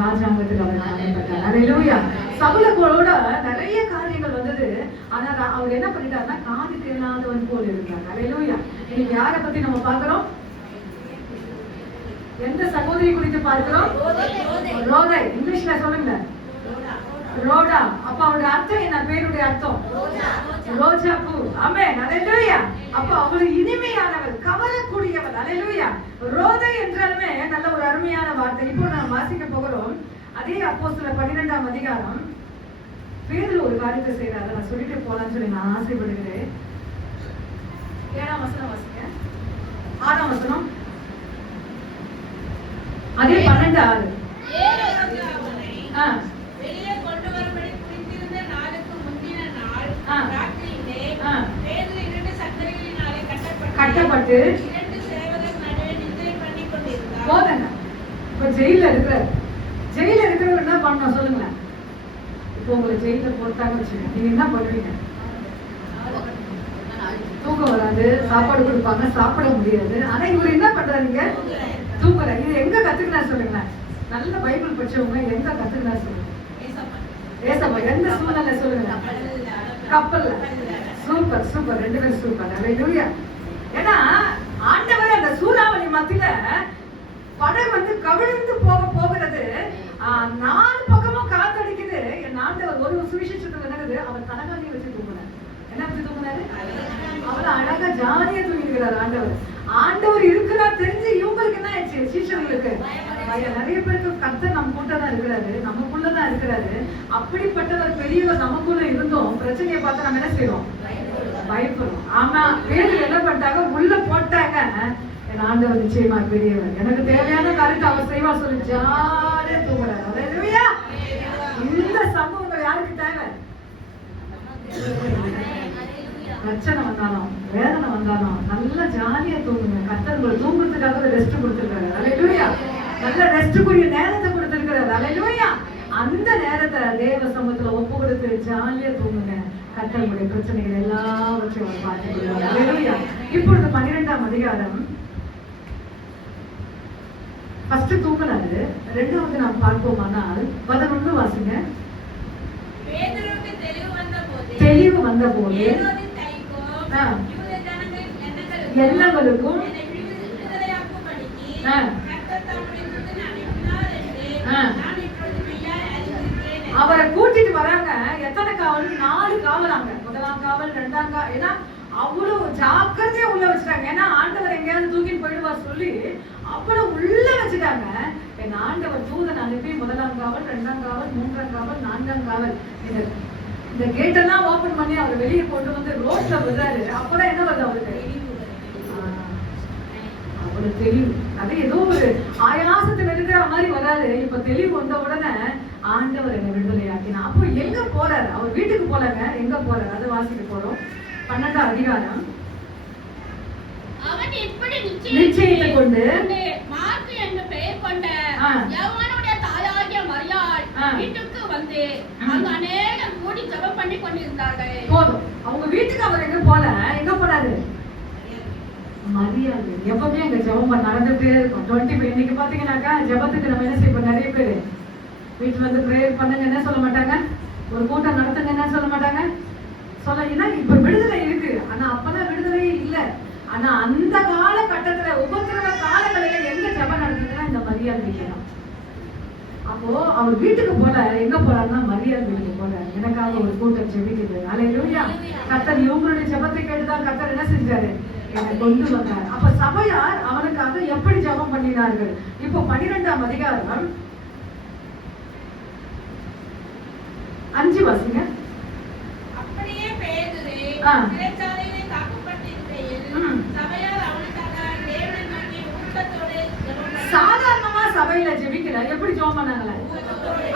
ராஜாங்கத்துக்கு அவர் காணப்பட்டார். அல்லேலூயா. சவுலோட நிறைய காரியங்கள் வந்தது. ஆனா அவர் என்ன பண்ணிட்டாருன்னா, காது கேளாதவன் போல் இருந்தார். அல்லேலூயா. இன்னைக்கு யாரை பத்தி நம்ம பார்க்கிறோம்? எந்த சகோதரி குறித்து பார்க்கிறோம்? ரோதை. இங்கிலீஷ்ல சொல்லுங்க, ரோடா. அப்ப அவருடைய அர்த்தம் என்ன? பேருடைய அர்த்தம் ரோஜா பூ. ஆமென். அல்லேலூயா. அப்ப அவளு இனிமையானவள், கவரக்கூடியவள். அல்லேலூயா. ரோதை என்றாலுமே நல்ல ஒரு அருமையான வார்த்தை. இப்போ நாம் வாசிக்க போகிறோம் அதே அப்போஸ்தலர் 12ஆம் அதிகாரம். பேதுரு ஒரு காரியத்தை செய்யறாரு, நான் சொல்லிட்டு போலான்னு சொல்லி நான் ஆசைப்படுகிறேன். 7ஆம் வசனம் வாசிங்க. 6ஆம் வசனம், அதே 12:6. வெளியே கொண்டு வரும்படி குறித்திருந்த நாளுக்கு முந்தின நாள் ராத்திரியிலே பேதுரு 2 சக்கரங்களினாலே கட்டப்பட்டு 2 சேவகர் நடுவே நித்திரை பண்ணி கொண்டிருந்தார். போதங்க. இப்ப ஜெயில இருக்கிறார். ஜெயில இருக்கிறவர் என்ன பண்ணணும் சொல்லுங்களேன்? இப்போ உங்களை ஜெயில போட்டாங்க வச்சுங்க, நீங்க என்ன பண்ணுவீங்க? தூக்கம் வராது, சாப்பாடு கொடுப்பாங்க, சாப்பிட முடியாது. ஆனா இவர் என்ன பண்றாருங்க? தூங்கல. இது எங்க கத்துக்கினா சொல்லுங்களேன்? நல்ல பைபிள் படிச்சவங்க எங்க கத்துக்கினா சொல்லுங்க? ஏசப்பா. எந்த சூழ்நிலை சொல்லுங்க? கப்பல்ல. சூப்பர் சூப்பர், 2 பேரும் சூப்பர். அல்லேலூயா. ஏன்னா ஆண்டவர் அந்த சூறாவளி மத்தியில படகு வந்து கவிழ்ந்து போகிறது. 4 பக்கமும் காத்தடிக்குது. என் ஆண்டவர் ஒரு சுவிசேஷத்துக்கு என்னது, அவர் தலகாணி வச்சு தூங்குனார். என்ன வச்சு தூங்குனாரு? அவ்வளவு அழகா ஜாலியா தூங்கிக்கிறார் ஆண்டவர். ஆண்டவர் இருக்கிறார் தெரிஞ்சு இவங்களுக்கு என்ன ஆயிடுச்சு? சீஷர்களுக்கு நிறைய பேருக்கு கர்த்தர் நம்ம கூட்டதான் இருக்கிறாரு, நமக்குள்ளதான் இருக்கிறாரு. அப்படிப்பட்டவர் பெரியவர் நமக்குள்ள இருந்தோம், பிரச்சனையை பார்த்து நம்ம என்ன செய்யறோம்? பயப்படுறோம். ஆமா, பேரு என்ன பண்ணிட்டாங்க? உள்ள போட்டாங்க. என் ஆண்டவர் நிச்சயமா பெரியவர், எனக்கு தேவையான காரியத்தை அவர் செய்வா சொல்லி ஜாலியா தூங்குறாரு. அல்லேலூயா. இந்த சம்பவங்கள் யாருக்கு தேவை? பிரச்சனை வந்தாலும் வேதனை வந்தாலும் நல்லா ஜாலியா தூங்குங்க. கர்த்தர் உங்களை தூங்குறதுக்காக ரெஸ்ட் கொடுத்திருக்காரு. அல்லேலூயா. நல்ல ரெஸ்டுக்குரிய நேரத்தை கொடுத்திருக்கிறாரு. அல்லேலூயா. அந்த நேரத்தை தேவ சமூகத்துல ஒப்பு கொடுத்து ஜாலியா தூங்குங்க. கர்த்தர் உங்களுடைய பிரச்சனைகள் எல்லாவற்றையும் அவர் பார்த்துக் கொள்வார். அல்லேலூயா. இப்பொழுது 12ஆம் அதிகாரம். ஃபர்ஸ்ட் தூங்கினாரு, 2வது நாம் பார்ப்போமானால் 11 வாசிங்க. பேதுருக்கு தெளிவு வந்த போது எண்ணங்களுக்கும் அவரை கூட்டிட்டு வராங்க. எத்தனை காவல்? 4 காவலாங்க. 1ஆம் காவல், 2ஆம் காவல். ஏன்னா அவ்வளவு ஜாக்கிரதையா உள்ள வச்சுட்டாங்க. ஏன்னா ஆண்டவர் எங்கேயாவது தூக்கிட்டு போயிடுவார் சொல்லி அவ்வளவு உள்ள வச்சுட்டாங்க. என் ஆண்டவர் தூதன் அனுப்பி 1ஆம் காவல், 2ஆம் காவல், 3ஆம் காவல், 4ஆம் காவல், இந்த கேட் எல்லாம் ஓபன் பண்ணி அவர் வெளியே கொண்டு வந்து ரோட்ல விடுறாரு. அப்பதான் என்ன வருது அவருக்கு? அவரு தெளிவு. அது ஏதோ ஒரு ஆயாசத்துல இருக்கிற மாதிரி வராது. இப்ப தெளிவு வந்த உடனே ஆண்டவர் என்ன விடுதலையாக்கினா. அப்போ எங்க போறாரு? அவர் வீட்டுக்கு போலங்க. எங்க போறாரு? அதை வாசிக்க போறோம். 12ஆம் அதிகாரம். அவன் இப்படி நிச்சயித்து கொண்டு மார்க்கு என்ற பெயர் கொண்ட யோவானுடைய தாயாகிய மரியாள் வீட்டுக்கு வந்து அங்க அநேகம் கூடி ஜெபம் பண்ணி கொண்டிருந்தார்கள். போதும். அவங்க வீட்டுக்கு அவர் எங்க போல, எங்க போறாரு? மரியாதை. எப்பவுமே எங்க ஜெபம் நடந்துட்டே இருக்கும். 25 இன்னைக்கு பாத்தீங்கன்னாக்கா ஜெபத்துக்கு நம்ம என்ன செய்வோம்? நிறைய பேரு வீட்டுல வந்து பிரேயர் பண்ணுங்க என்ன சொல்ல மாட்டாங்க, ஒரு கூட்டம் நடத்துங்க என்ன சொல்ல மாட்டாங்க. ஏன்னா இப்ப விடுதலை இருக்கு, ஆனா அப்பதான் விடுதலையே இல்லை. ஆனா அந்த காலகட்டத்துல உபத்திரவ காலங்களில எங்க ஜெபம் நடந்ததுன்னா இந்த மரியாதை தான். அப்போ அவர் வீட்டுக்கு போல எங்க போறாருன்னா மரியாதை வீட்டுக்கு போல எனக்காக ஒரு கூட்டம் ஜெபிக்குது. அல்லேலூயா. கர்த்தர் இவங்களுடைய ஜெபத்தை கேட்டுதான் கர்த்தர் என்ன செஞ்சாரு, என்னை கொண்டு வந்தார். அப்ப சபையார் அவனுக்காக எப்படி ஜெபம் பண்ணினார்கள்? இப்போ 12ஆம் அதிகாரம் 5 வாசிங்க. அப்படியே பேதுரு சிறைச்சாலையிலே தாக்கப்பட்டிருக்கையில் சபையார் அவனுக்காக தேவனை நோக்கி ஊக்கத்தோடு ஜெபம் பண்ணார்கள். சாதாரணமா சபையில ஜெபிக்கல, எப்படி ஜெபம் பண்ணாங்களே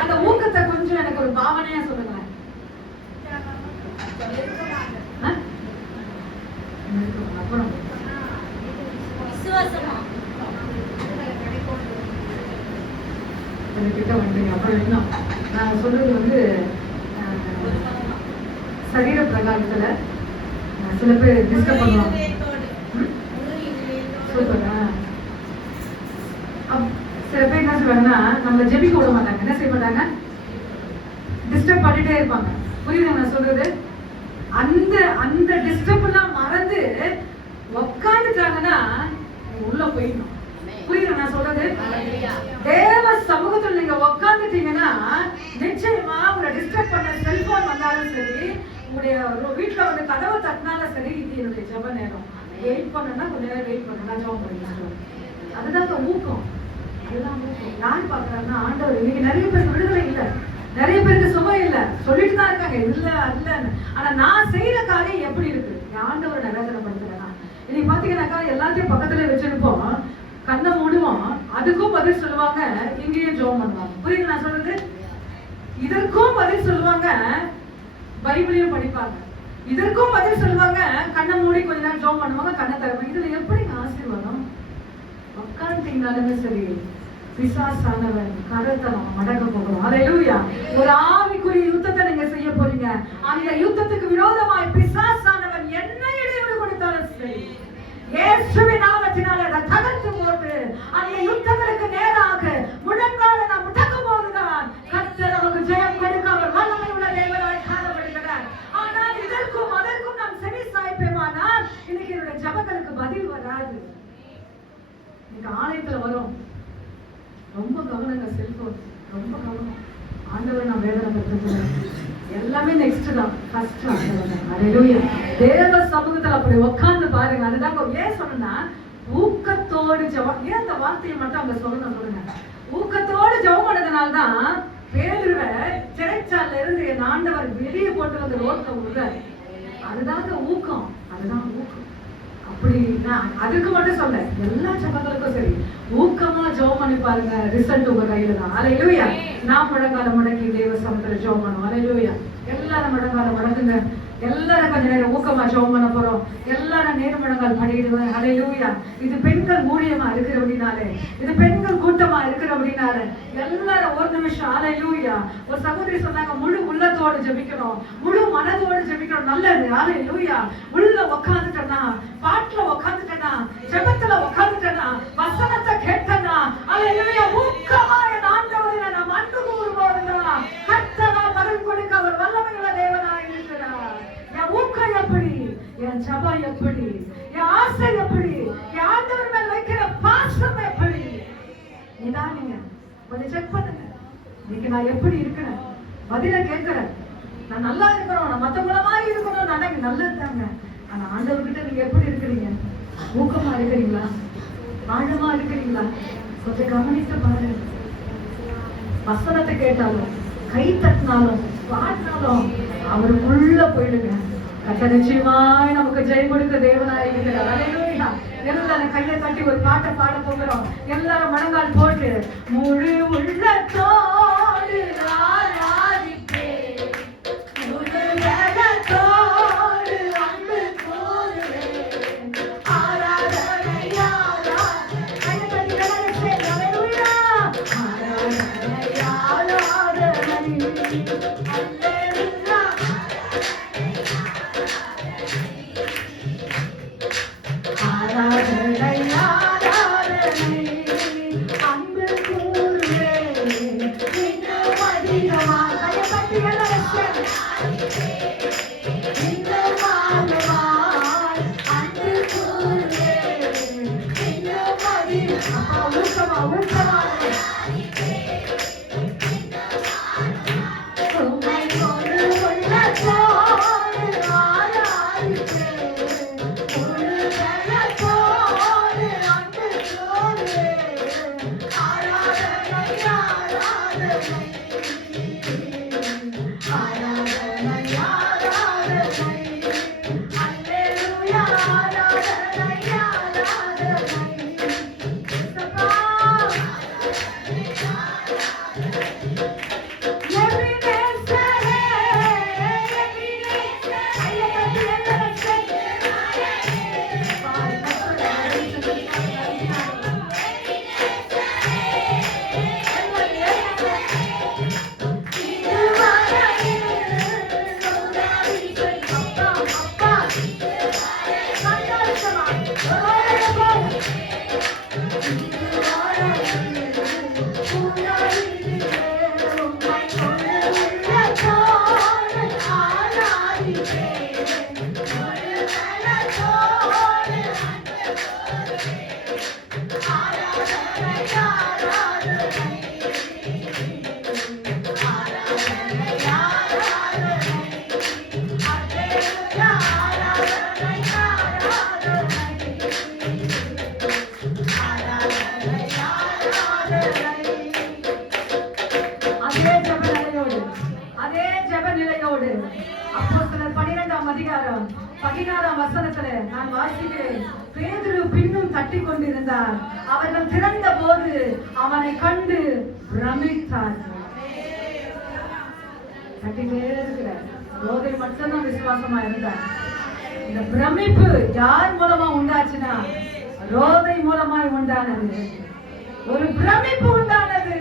அந்த ஊக்கத்தை கொஞ்சம் எனக்கு ஒரு பாவனையா சொல்லுங்களேன். கிட்ட வந்துட்டீங்க. அப்புறம் இன்னும் நான் சொல்றது வந்து சரீர பிரகாரத்துல சில பேர் டிஸ்டர்ப் பண்ணுவாங்க. சில பேர் என்ன சொல்றாங்கன்னா நம்மள ஜெபிக்க விட மாட்டாங்க. என்ன செய்ய மாட்டாங்க, டிஸ்டர்ப் பண்ணிட்டே இருப்பாங்க. புரியுது நான் சொல்றது? அந்த அந்த டிஸ்டர்ப் எல்லாம் மறந்து உட்காந்துட்டாங்கன்னா உள்ள போயிடணும். புரியுது நான் சொல்றது? தேவ சமூகத்தில் நீங்க உட்காந்துட்டீங்கன்னா நிச்சயமா உங்களை டிஸ்டர்ப் பண்ண செல்போன் வந்தாலும் சரி, உங்களுடைய வீட்டுல வந்து கதவை தட்டினாலும் சரி, இது என்னுடைய ஜெப நேரம். வெயிட் பண்ணனா கொஞ்ச நேரம் வெயிட் பண்ணா ஜெபம் பண்ணிக்கலாம். அதுதான் ஊக்கம். அதுதான் ஊக்கம். யார் பாக்குறாங்கன்னா ஆண்டவர். இன்னைக்கு நிறைய பேருக்கு விடுதலை இல்லை, நிறைய பேருக்கு சுகம் இல்லை, சொல்லிட்டு தான் இருக்காங்க இல்ல இல்லன்னு. ஆனா நான் செய்யற காரியம் எப்படி இருக்கு, ஆண்டவரை நிராகரப்படுத்துறேன்னா இன்னைக்கு பாத்தீங்கன்னாக்கா எல்லாத்தையும் பக்கத்துல வச்சிருப்போம், கண்ணை மூடுவோம், அதுக்கும் பதில் சொல்லுவாங்க, இங்கேயும் ஜெபம் பண்ணுவாங்க. புரியுது நான் சொல்றது? இதற்கும் பதில் சொல்லுவாங்க, பைபிளையும் படிப்பாங்க. இதற்கும் பதில் சொல்லுவாங்க, கண்ணை மூடி கொஞ்ச நேரம் ஜெபம் பண்ணுவாங்க, கண்ணை திறப்பாங்க. இதுல எப்படி ஆசீர்வாதம்? உட்காந்துட்டீங்கனாலுமே சரி, பிசாசானவன் கரத்தை நம்ம மடக்க போகிறோம். அல்லேலூயா. ஒரு ஆவிக்குரிய யுத்தத்தை நீங்க செய்ய போறீங்க. அந்த யுத்தத்துக்கு விரோதமாய் பிசாசானவன் என்ன இடையூறு கொடுத்தாலும் சரி, இயேசுவின் நாமத்தினால அதை தகர்த்து போட்டு அந்த யுத்தங்களுக்கு நேராக முழங்கால நாம் முடக்கும் போதுதான் கர்த்தர் நமக்கு ஜெயம் கொடுக்க அவர் வல்லமை உள்ள தேவனாய் காணப்படுகிறார். ஆனால் இதற்கும் அதற்கும் நாம் செவி சாய்ப்பேமானால் இன்னைக்கு என்னுடைய ஜெபங்களுக்கு பதில் வராது. இன்னைக்கு ஆலயத்துல வரும், ரொம்ப கவனங்க, செல்போன் ரொம்ப கவனம். ஆண்டவர் நான் வேதனை பெற்றுக்கிறேன், எல்லாமே நெக்ஸ்ட் தான், ஃபர்ஸ்ட் ஆண்டவர் தான். அல்லேலூயா. தேவ சமூகத்துல அப்படி உட்கார்ந்து பாருங்க. அதுதான் ஏன் சொன்னா ஊக்கத்தோடு ஜெபம். ஏன் அந்த வார்த்தையை மட்டும் அங்க சொல்லணும் சொல்லுங்க. ஊக்கத்தோடு ஜெபம் பண்ணதுனால்தான் பேதுருவை சிறைச்சாலையில இருந்து என் ஆண்டவர் வெளியே போட்டு வந்து ரோட்ல விடுறாரு. அதுதாங்க ஊக்கம். அதுதான் ஊக்கம். அப்படி நான் அதுக்கு மட்டும் சொல்ல, எல்லா ஜெபங்களுக்கும் சரி ஊக்கமா ஜெபம் பண்ணி பாருங்க, ரிசல்ட் உங்க கையில தான். அல்லேலூயா. நான் முழங்கால முடக்கி தேவ சமூகத்துல ஜெபம் பண்ணுவோம். அல்லேலூயா. எல்லாரும் முழங்கால முடக்குங்க. எல்லாரும் கொஞ்ச நேரம் ஊக்கமா ஜெபம் பண்ண போறோம். எல்லாரும் நேர் முழங்கால் பண்ணிடுவேன். அல்லேலூயா. இது பெண்கள் மூலியமா இருக்கிற அப்படின்னாலே, இது பெண்கள் கூட்டமா இருக்கிற அப்படின்னாலே எல்லாரும் ஒரு நிமிஷம். அல்லேலூயா. ஒரு சகோதரி சொன்னாங்க, முழு உள்ளத்தோடு ஜெபிக்கணும், முழு மனதோடு ஜெபிக்கணும். நல்லது. அல்லேலூயா. உள்ள உட்காந்துட்டேன்னா, பாட்டுல உட்காந்துட்டேன்னா, ஜெபத்துல உட்காந்துட்டேன்னா, வசனத்தை கேட்டேன்னா, அல்லேலூயா, ஊக்கமா என் ஆண்டவரை நான் அன்பு கூறும்போதுதான் கர்த்தரா பதில் கொடுக்க அவர் வல்லமையுள்ள தேவனாய் இருக்கிறார். என் ஊக்கம் எப்படி, என் ஜெபம் எப்படி, என் ஆசை எப்படி, என் ஆண்டவர் மேல் வைக்கிற பாசம் எப்படி, இதான் நீங்க கொஞ்சம் செக் பண்ணுங்க. இன்னைக்கு நான் எப்படி இருக்கிறேன், பதில கேட்கிறேன். நான் நல்லா இருக்கணும், நான் மத்தவங்கள மாதிரி இருக்கணும், நான் நல்லது தாங்க. ஆனா ஆண்டவர்கிட்ட நீங்க எப்படி இருக்கிறீங்க? ஊக்கமா இருக்கிறீங்களா, ஆழமா இருக்கிறீங்களா? கொஞ்சம் கவனித்து பாருங்க. வசனத்தை கேட்டாலும், கை தட்டினாலும், பாடினாலும் அவருக்குள்ள போயிடுங்க. கர்த்தர் நிச்சயமாய் நமக்கு ஜெயம் கொடுக்க தேவனாய் இருக்கிறார். அல்லேலூயா. எல்லாரும் கையை தட்டி ஒரு பாட்டை பாட போகிறோம். எல்லாரும் முழங்கால் போட்டு முழு உள்ளத்தோடு ஆராதிப்பேன், முழு உள்ளத்தோடு அன்பு கூறுவேன், ஆராதனை ஆராதனை. கையை தட்டி எல்லாரும் சேர்ந்து அல்லேலூயா. ஆராதனை ஆராதனை அல்லேலூயா. ஆராதனை ஆராதனை அன்பு கூறுவேன், இன்னும் அதிகமாக. கையை தட்டி எல்லாரும் சேர்ந்து இன்னும் ஆழமாய் அன்பு கூறுவேன், இன்னும் அதிகமாக. ஊக்கமா ஊக்கமா 16ஆம் வசனத்துல நான் வாசிக்கிறேன். பேதுரு பின்னும் தட்டி கொண்டிருந்தார். அவர்கள் திறந்த போது அவனை கண்டு பிரமித்தார்கள். தட்டிட்டே இருக்கிறார். ரோதை மட்டும்தான் விசுவாசமா இருந்தார். இந்த பிரமிப்பு யார் மூலமா உண்டாச்சுன்னா ரோதை மூலமாய் உண்டானது. ஒரு பிரமிப்பு உண்டானது.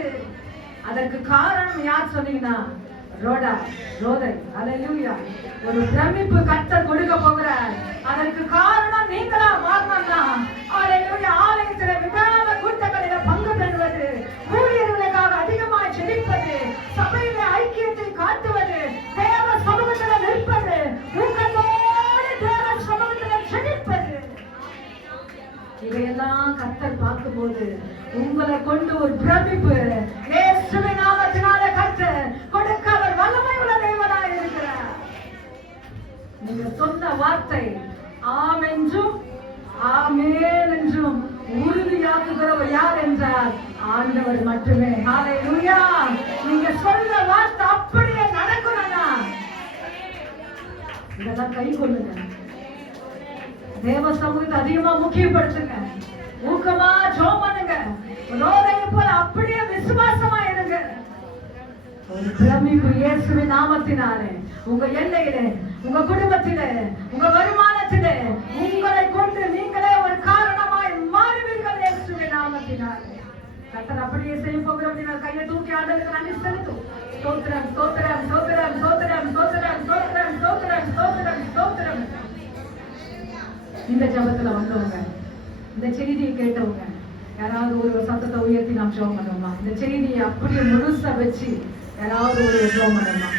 அதற்கு காரணம் யார் சொன்னீங்கன்னா ரோதை. அல்லேலூயா. ஒரு பிரமிப்பு கர்த்தர் கொடுக்க போகிறார். அதற்கு காரணம் நீங்களா மாறணும். அல்லேலூயா. ஆலயத்திலே விடாம கூட்டங்களில பங்கு பெறுவது, ஊழியர்களுக்காக அதிகமாக ஜெபிப்பது, சபையிலே ஐக்கியத்தை காட்டுவது, தேவ சமூகத்தில் நிற்பது, ஊக்கத்தோடு தேவ சமூகத்தில் ஜெபிப்பது, இதையெல்லாம் கர்த்தர் பார்க்கும்போது உங்களை கொண்டு ஒரு பிரமிப்பு இயேசுவின் நாமத்தினால கர்த்தர் கொடுக்க அவர் வல்லமை உள்ள தேவனாய் இருக்கிறார். நீங்க சொன்ன வார்த்தை ஆம் என்றும் ஆமென் என்றும் உறுதியாக்குகிறவர் யார் என்றால் ஆண்டவர் மட்டுமே. ஹல்லேலூயா. நீங்க சொன்ன வார்த்தை அப்படியே நடக்கணும்னா இதெல்லாம் கை கொள்ளுங்க. தேவ சமூகத்தை அதிகமா முக்கியப்படுத்துங்க. ஊக்கமா ஜெபம் பண்ணுங்க. ரோதையை போல அப்படியே விசுவாசமா இருங்க. ஒரு பிரமிப்பு இயேசுவின் நாமத்தினாலே உங்க எல்லையிலே, உங்க குடும்பத்திலே, உங்க வருமானத்திலே உங்களை கொண்டு நீங்களே ஒரு காரணமாய் மாறுவீர்கள் இயேசுவின் நாமத்தினாலே. கர்த்தர் அப்படியே செய்ய போகிறோம். நீங்கள் கையை தூக்கி ஆண்டவருக்கு நன்றி செலுத்தும். ஸ்தோத்திரம், ஸ்தோத்திரம், ஸ்தோத்திரம், ஸ்தோத்திரம், ஸ்தோத்திரம், ஸ்தோத்திரம், ஸ்தோத்திரம், ஸ்தோத்திரம், ஸ்தோத்திரம். இந்த ஜபத்துல வந்தவங்க, இந்த செய்தியை கேட்டவங்க யாராவது ஒரு சத்தத்தை உயர்த்தி நாம் ஜெபம் பண்ணுவோமா? இந்த செய்தியை அப்படியே முழுசா வச்சு யாராவது ஒரு ஜெபம் பண்ணுவோமா?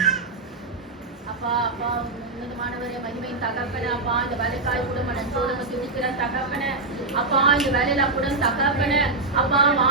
அப்பா அப்பா உன்னதமானவரே, மகிமையின் தகப்பனே, அப்பா இந்த வேலைக்காய் கூட மனசோட துதிக்கிற தகப்பனே, அப்பா இந்த வேலையில கூட தகப்பனே, அப்பா